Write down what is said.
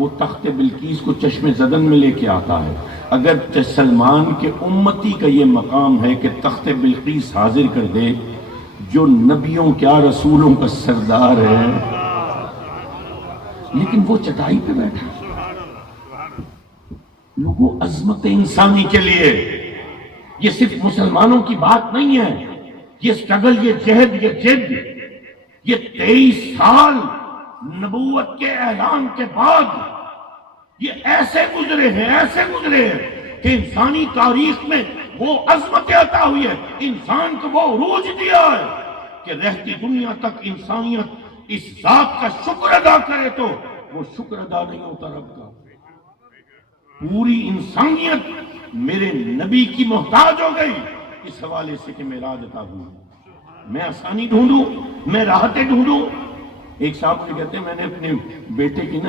وہ تخت بلقیس کو چشم زدن میں لے کے آتا ہے. اگر سلمان کے امتی کا یہ مقام ہے کہ تخت بلقیس حاضر کر دے جو نبیوں کیا رسولوں کا سردار ہے، لیکن وہ چٹائی پہ بیٹھا. لوگوں، عظمت انسانی کے لیے یہ صرف مسلمانوں کی بات نہیں ہے. یہ سٹرگل، یہ جہد، یہ جد، یہ 23 سال نبوت کے اعلان کے بعد یہ ایسے گزرے ہیں کہ انسانی تاریخ میں وہ عظمت عطا ہوئی ہے، انسان کو وہ عروج دیا ہے کہ رہتی دنیا تک انسانیت اس ذات کا شکر ادا کرے تو وہ شکر ادا نہیں ہوتا رب کا. پوری انسانیت میرے نبی کی محتاج ہو گئی اس حوالے سے کہ معراج عطا ہوئی. میں آسانی ڈھونڈوں، میں راحتیں ڈھونڈوں. ایک صاحب سے کہتے ہیں میں نے اپنے بیٹے کی